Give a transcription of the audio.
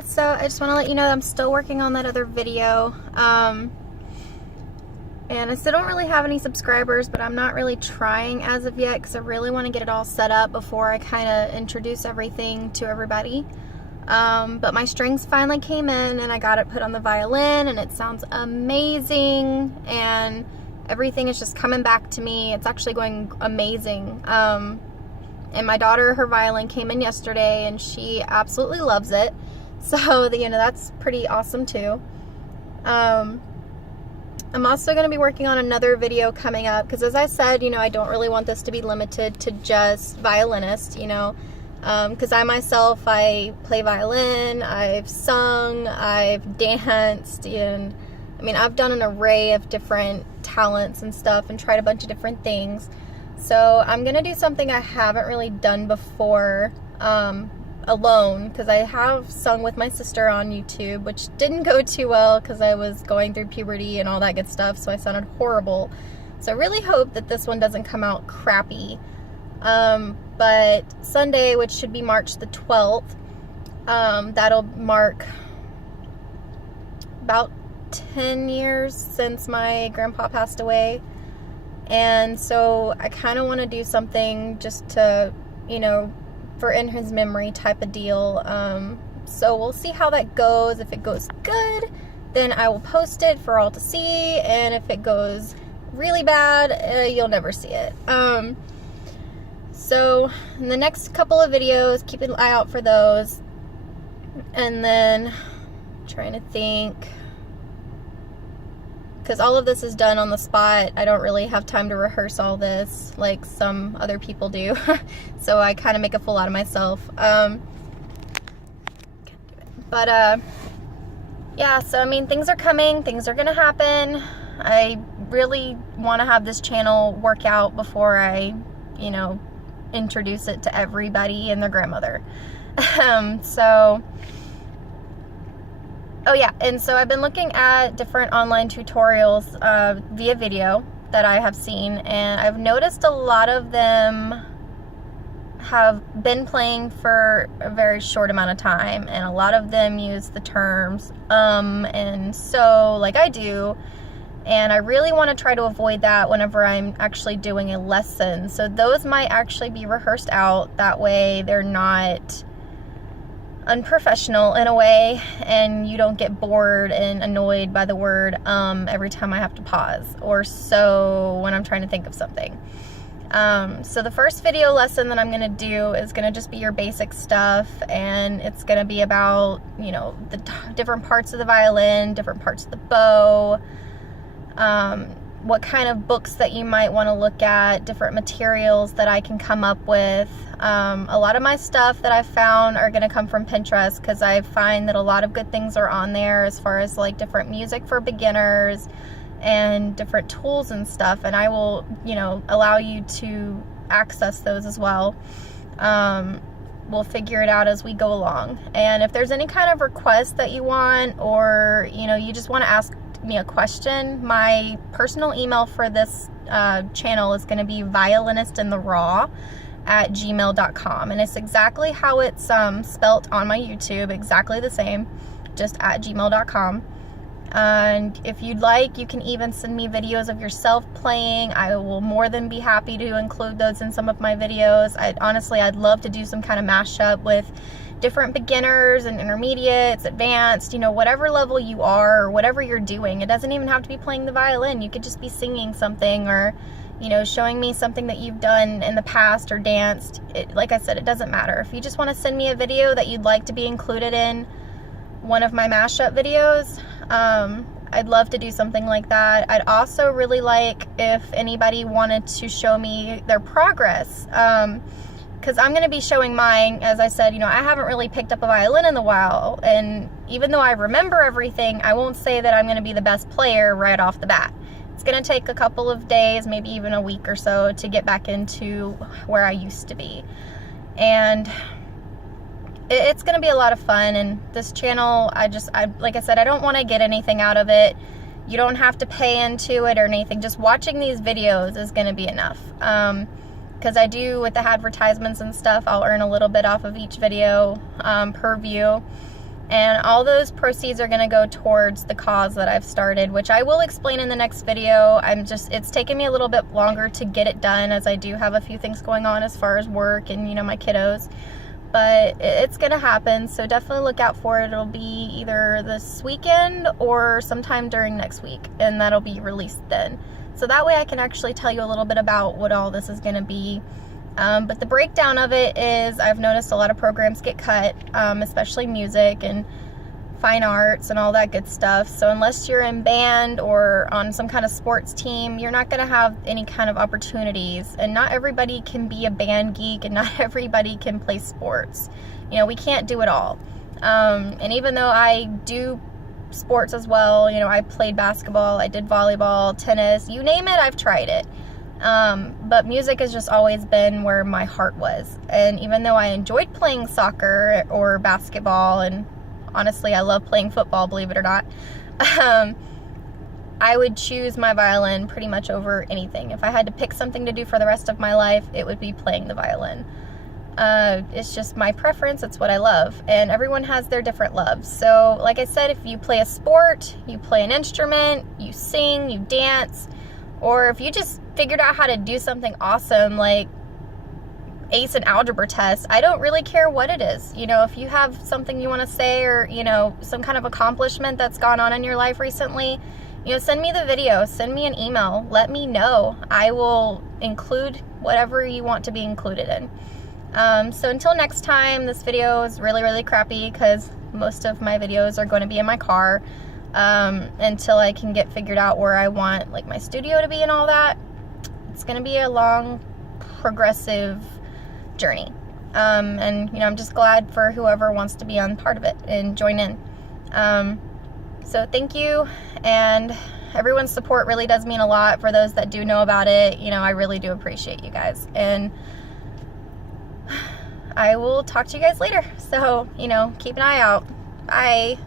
guys, so I just want to let you know that I'm still working on that other video, and I still don't really have any subscribers, but I'm not really trying as of yet because I really want to get it all set up before I kind of introduce everything to everybody. But my strings finally came in and I got it put on the violin and it sounds amazing and everything is just coming back to me. It's actually going amazing. And my daughter, her violin came in yesterday and she absolutely loves it. So, you know, that's pretty awesome too. I'm also going to be working on another video coming up because, as I said, you know, I don't really want this to be limited to just violinists, you know, because I myself, I play violin, I've sung, I've danced, and I mean, I've done an array of different talents and stuff and tried a bunch of different things. So I'm going to do something I haven't really done before alone, because I have sung with my sister on YouTube, which didn't go too well because I was going through puberty and all that good stuff, so I sounded horrible. So I really hope that this one doesn't come out crappy. But Sunday, which should be March the 12th, that'll mark about 10 years since my grandpa passed away. And so I kind of want to do something just to, you know, for in his memory type of deal. So we'll see how that goes. If it goes good, then I will post it for all to see. And if it goes really bad, you'll never see it. So in the next couple of videos, keep an eye out for those. And then I'm trying to think, because all of this is done on the spot. I don't really have time to rehearse all this like some other people do. So I kind of make a fool out of myself. Yeah, so I mean, things are coming, things are gonna happen. I really want to have this channel work out before I, you know, introduce it to everybody and their grandmother. Oh yeah, and so I've been looking at different online tutorials via video that I have seen, and I've noticed a lot of them have been playing for a very short amount of time, and a lot of them use the terms and so, like I do, and I really want to try to avoid that whenever I'm actually doing a lesson. So those might actually be rehearsed out, that way they're not unprofessional in a way, and you don't get bored and annoyed by the word every time I have to pause or so when I'm trying to think of something. So the first video lesson that I'm going to do is going to just be your basic stuff, and it's going to be about, you know, the different parts of the violin, different parts of the bow, what kind of books that you might want to look at, different materials that I can come up with. A lot of my stuff that I've found are going to come from Pinterest, because I find that a lot of good things are on there as far as like different music for beginners and different tools and stuff, and I will, you know, allow you to access those as well. We'll figure it out as we go along. And if there's any kind of request that you want, or, you know, you just want to ask me a question, my personal email for this channel is going to be violinistintheraw @gmail.com, and it's exactly how it's spelt on my YouTube, exactly the same, just @gmail.com. And if you'd like, you can even send me videos of yourself playing. I will more than be happy to include those in some of my videos. I'd love to do some kind of mashup with different beginners and intermediates, advanced, you know, whatever level you are or whatever you're doing. It doesn't even have to be playing the violin. You could just be singing something, or, you know, showing me something that you've done in the past or danced. Like I said, it doesn't matter. If you just want to send me a video that you'd like to be included in one of my mashup videos, I'd love to do something like that. I'd also really like if anybody wanted to show me their progress, because I'm going to be showing mine. As I said, you know, I haven't really picked up a violin in a while, and even though I remember everything, I won't say that I'm going to be the best player right off the bat. It's going to take a couple of days, maybe even a week or so, to get back into where I used to be. And it's going to be a lot of fun. And this channel, like I said, I don't want to get anything out of it. You don't have to pay into it or anything. Just watching these videos is going to be enough. Because I do, with the advertisements and stuff, I'll earn a little bit off of each video per view. And all those proceeds are going to go towards the cause that I've started, which I will explain in the next video. It's taken me a little bit longer to get it done, as I do have a few things going on as far as work and, you know, my kiddos. But it's going to happen, so definitely look out for it. It'll be either this weekend or sometime during next week, and that'll be released then. So that way I can actually tell you a little bit about what all this is going to be. But the breakdown of it is, I've noticed a lot of programs get cut, especially music and fine arts and all that good stuff. So unless you're in band or on some kind of sports team, you're not going to have any kind of opportunities. And not everybody can be a band geek, and not everybody can play sports. You know, we can't do it all. And even though I do sports as well, you know, I played basketball, I did volleyball, tennis, you name it, I've tried it. But music has just always been where my heart was. And even though I enjoyed playing soccer or basketball, and honestly, I love playing football, believe it or not, I would choose my violin pretty much over anything. If I had to pick something to do for the rest of my life, it would be playing the violin. It's just my preference, it's what I love, and everyone has their different loves. So, like I said, if you play a sport, you play an instrument, you sing, you dance, or if you just figured out how to do something awesome, like ace an algebra test, I don't really care what it is. You know, if you have something you want to say, or, you know, some kind of accomplishment that's gone on in your life recently, you know, send me the video, send me an email, let me know. I will include whatever you want to be included in. So until next time, this video is really, really crappy because most of my videos are going to be in my car, until I can get figured out where I want, like, my studio to be and all that. It's going to be a long, progressive journey. And, you know, I'm just glad for whoever wants to be on part of it and join in. So thank you, and everyone's support really does mean a lot. For those that do know about it, you know, I really do appreciate you guys, and I will talk to you guys later. So, you know, keep an eye out. Bye.